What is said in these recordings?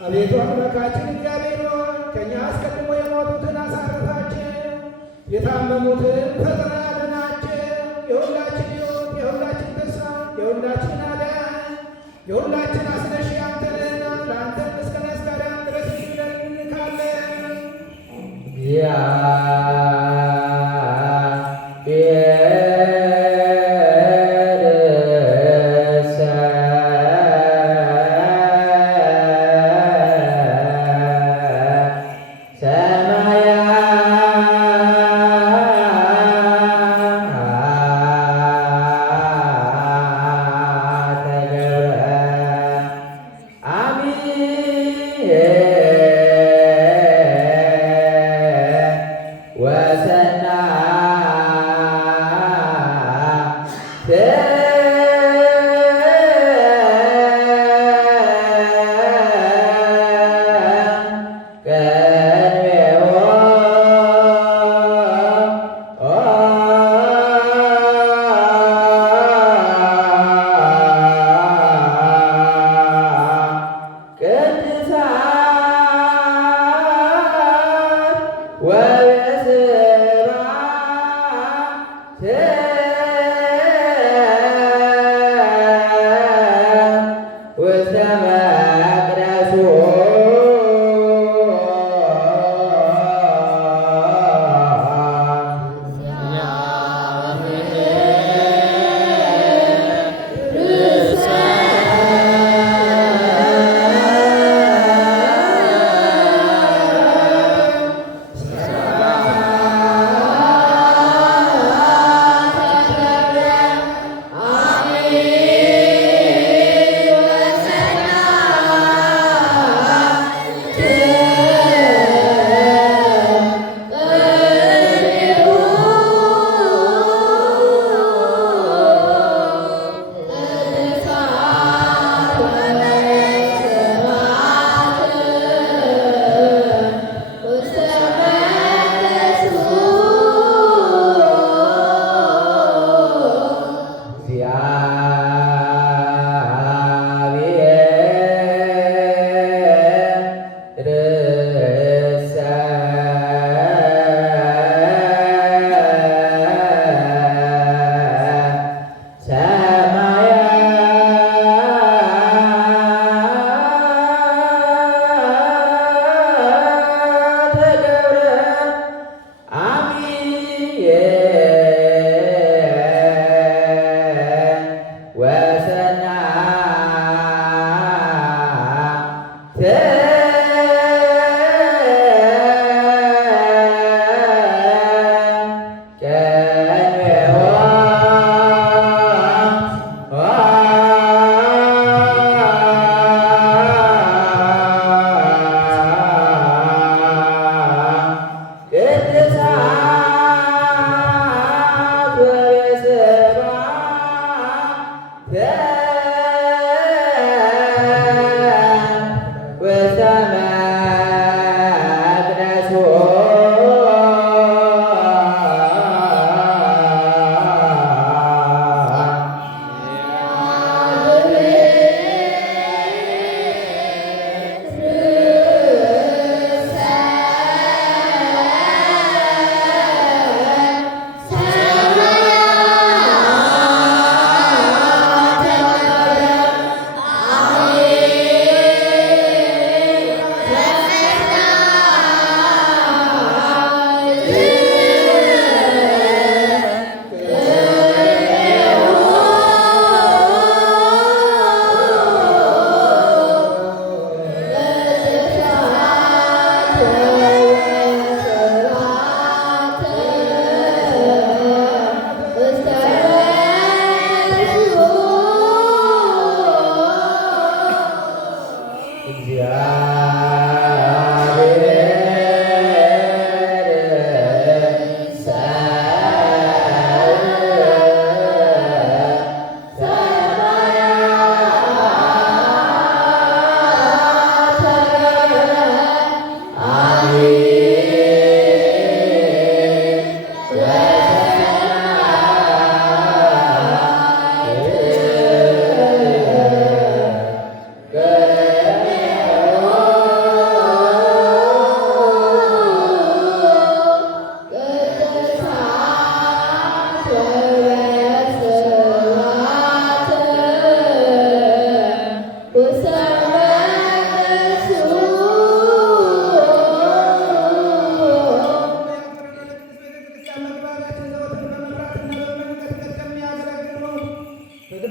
አቤቱ አምላካችን እግዚአብሔር ሆይ ከእኛ አስቀድሞ የሞቱትን አሳርፋቸው፣ የታመሙትን ፈጥነህ አድናቸው። የሁላችን ሕይወት፣ የሁላችን ተስፋ፣ የሁላችን አዳኝ፣ የሁላችን አስነሺ አንተ ነህና ለአንተ ምስጋና ድረስ ብለን እንልካለን።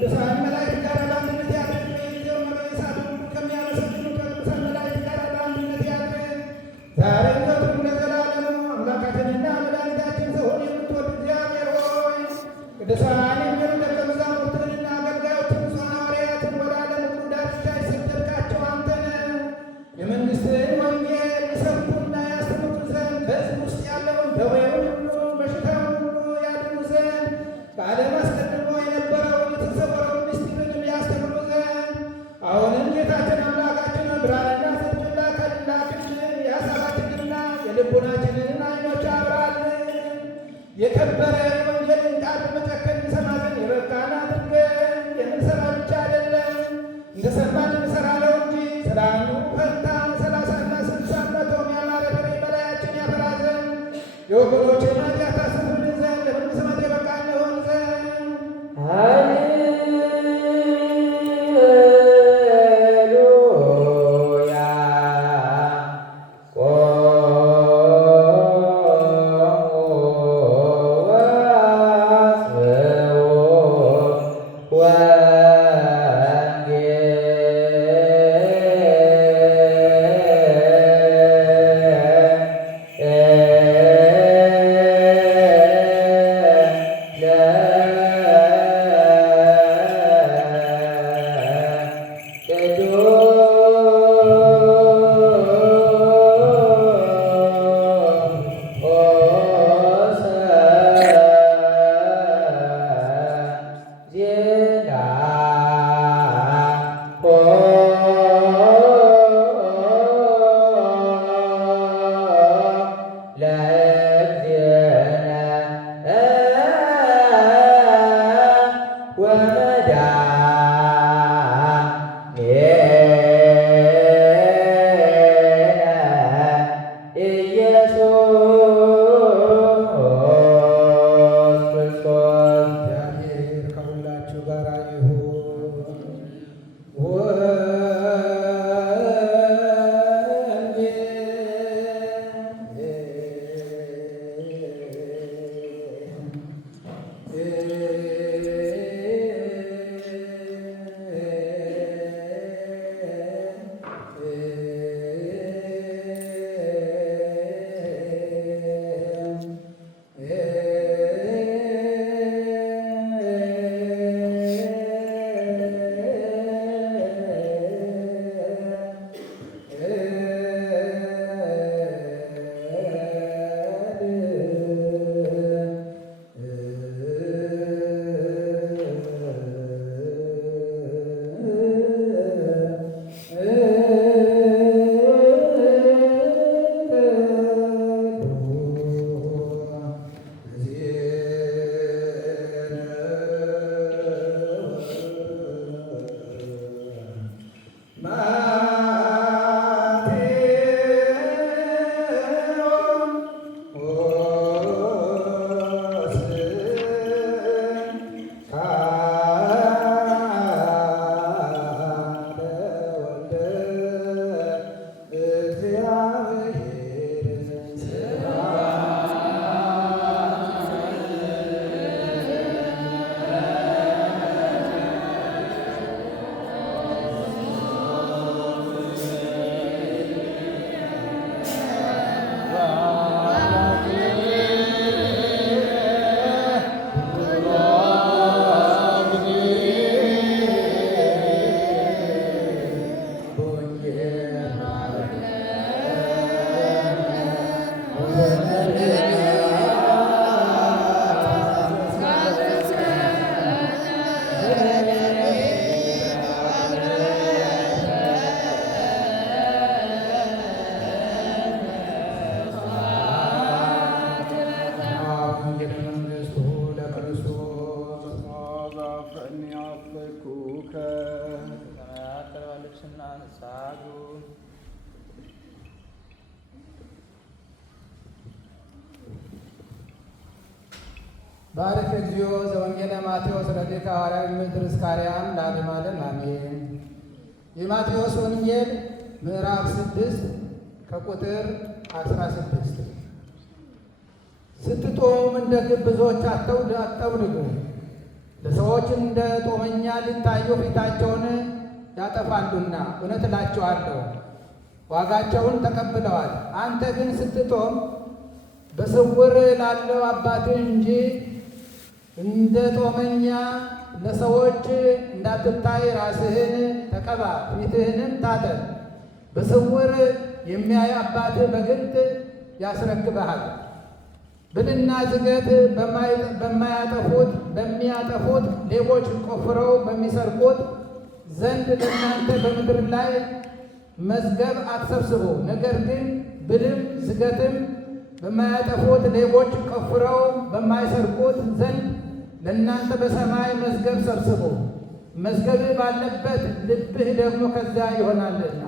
ቅዱሳን መላእክት ጋር በአንድነት ያድር። በጊዜው መበሳቱ ከሚያመሰግኑ ከቅዱሳን መላእክት ጋር በአንድነት ያድር። ዛሬም ዘወትርም ለዘላለሙ። አምላካችንና መድኃኒታችን ሰውን የምትወድ እግዚአብሔር ሆይ ቅዱሳን የሚሆኑ ደቀ መዛሙርትህንና አገልጋዮችን ብፁዓን ሐዋርያትን ወደ ዓለም ሁሉ ዳርቻ የሰደድካቸው አንተ ነህ። የመንግሥትህን ወንጌል ይሰብኩና ያስተምሩ ዘንድ በሕዝብ ውስጥ ያለውን ደዌውን ሁሉ በሽታውን ሁሉ ያድኑ ዘንድ ከዓለም አስቀድሞ የነበረውን የተሰወረውን ምስጢርንም ያስተምሩ ዘንድ አሁንም ጌታችን አምላካችን ብርሃንና ጽድቅን ላክልን። የሐሳባችንና የልቡናችንን ዓይኖች አብራልን። የከበረ የወንጌልን ቃል በመጨከን እንሰማ ዘንድ የበቃን አድርገን። የምንሰማ ብቻ አይደለም እንደሰማን እንሰራ ነው እንጂ ስለ አንዱ ፈንታ 30ና 60 መቶም ያማረ ፍሬ በላያችን ያፈራ ዘንድ የወገኖችን ኃጢአት ታስቡልን ዘንድ ለመንግሥተ ሰማያት የበቃን እንሆን ዘንድ ባርክ እግዚኦ ዘወንጌለ ማቴዎስ ረድኤተ ሐዋርያዊ ምድር እስካርያም ለዓለመ ዓለም አሜን። የማቴዎስ ወንጌል ምዕራፍ 6 ከቁጥር 16 ስትጦም እንደ ግብዞች አትውልጉ፣ ለሰዎች እንደ ጦመኛ ሊታዩ ፊታቸውን ያጠፋሉና እውነት እላቸዋለሁ ዋጋቸውን ተቀብለዋል። አንተ ግን ስትጦም በስውር ላለው አባትህ እንጂ እንደ ጦመኛ ለሰዎች እንዳትታይ ራስህን ተቀባ፣ ፊትህንም ታጠብ። በስውር የሚያይ አባትህ በግልጥ ያስረክብሃል። ብልና ዝገት በሚያጠፉት ሌቦች ቆፍረው በሚሰርቁት ዘንድ ለእናንተ በምድር ላይ መዝገብ አትሰብስቡ። ነገር ግን ብልም ዝገትም በማያጠፉት ሌቦች ቆፍረው በማይሰርቁት ዘንድ ለእናንተ በሰማይ መዝገብ ሰብስቡ። መዝገብህ ባለበት ልብህ ደግሞ ከዚያ ይሆናልና።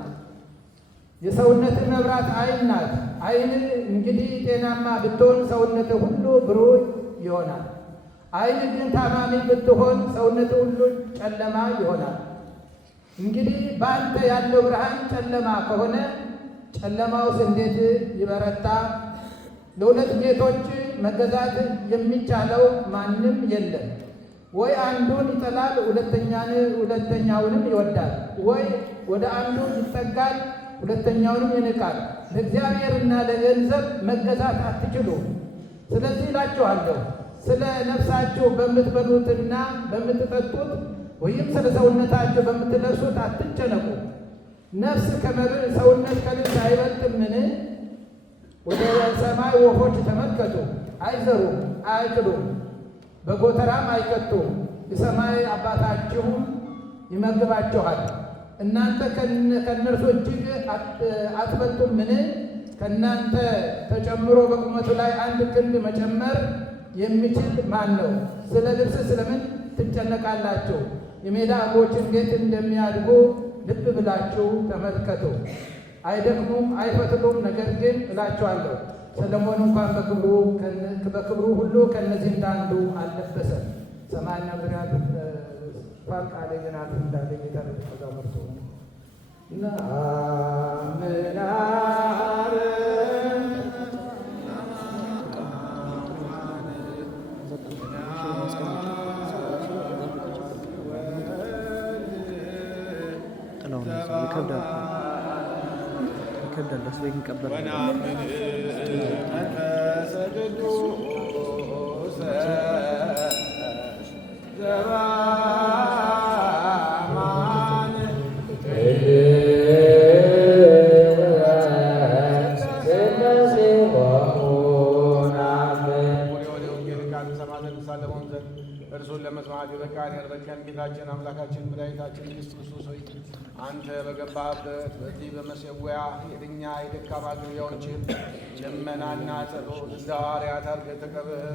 የሰውነትህ መብራት ዓይን ናት። ዓይንህ እንግዲህ ጤናማ ብትሆን ሰውነትህ ሁሉ ብሩህ ይሆናል። ዓይንህ ግን ታማሚ ብትሆን ሰውነትህ ሁሉ ጨለማ ይሆናል። እንግዲህ በአንተ ያለው ብርሃን ጨለማ ከሆነ ጨለማውስ እንዴት ይበረታ? ለሁለት ጌቶች መገዛት የሚቻለው ማንም የለም። ወይ አንዱን ይጠላል ሁለተኛውንም ይወዳል፣ ወይ ወደ አንዱ ይጠጋል ሁለተኛውንም ይንቃል። ለእግዚአብሔርና ለገንዘብ መገዛት አትችሉም። ስለዚህ እላችኋለሁ ስለ ነፍሳችሁ በምትበሉትና በምትጠጡት ወይም ስለ ሰውነታችሁ በምትለብሱት አትጨነቁ። ነፍስ ከመብል ሰውነት ከልብስ አይበልጥምን? ወደ ሰማይ ወፎች ተመልከቱ። አይዘሩም፣ አያጭዱም፣ በጎተራም አይከቱም፣ የሰማይ አባታችሁም ይመግባችኋል። እናንተ ከእነርሱ እጅግ አትበልጡምን? ከእናንተ ተጨምሮ በቁመቱ ላይ አንድ ክንድ መጨመር የሚችል ማን ነው? ስለ ልብስ ስለምን ትጨነቃላችሁ? የሜዳ አበቦች እንዴት እንደሚያድጉ ልብ ብላችሁ ተመልከቱ። አይደክሙም፣ አይፈትሉም። ነገር ግን እላችኋለሁ ሰለሞን እንኳን በክብሩ ሁሉ ከእነዚህ እንዳንዱ አልለበሰም። ሰማይና ምድር ቃሌ ግን እንዳለ ጌታ ተዛመርቶ ይከብዳል። እሱ ይቀበላል። እርሱን ለመስማት የበቃን ያልበቃን ጌታችን አምላካችን መድኃኒታችን ኢየሱስ ክርስቶስ ሆይ አንተ በገባህበት በዚህ በመሠዊያ የእኛ የደካማ ግልገሎችን ልመናና ጸሎት እንደ ሐዋርያት አድርገህ ተቀበል።